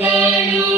ಕೇಳು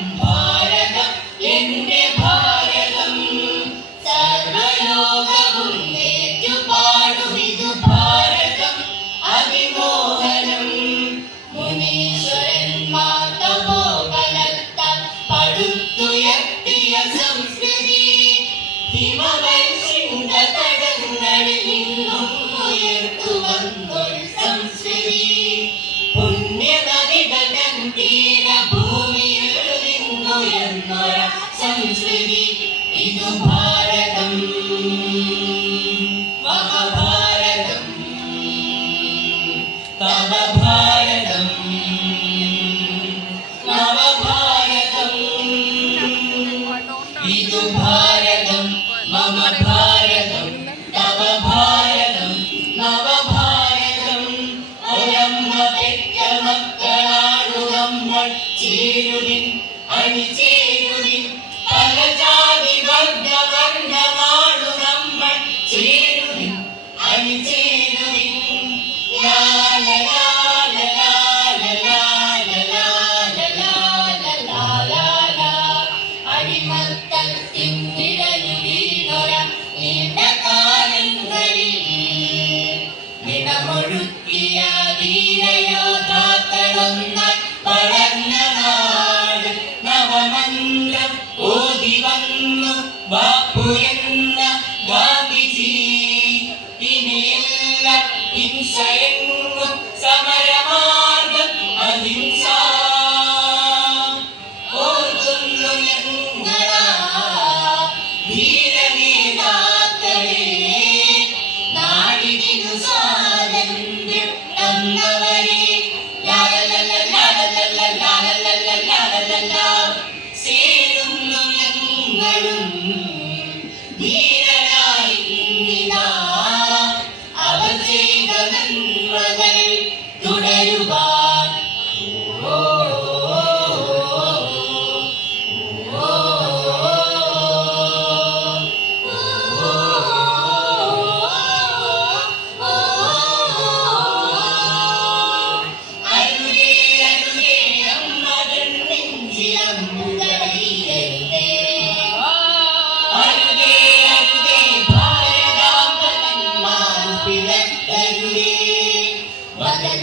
Thank you. ഹിംസയെങ്ങും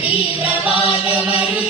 മതതീവ്രവാദമരുതേ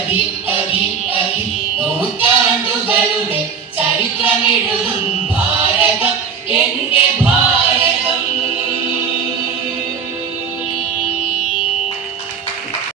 ധിന്താങ്ങള ധീത്ത ധീത്ത നൂറ്റാണ്ടുകളുടെ ചരിത്രമെഴുത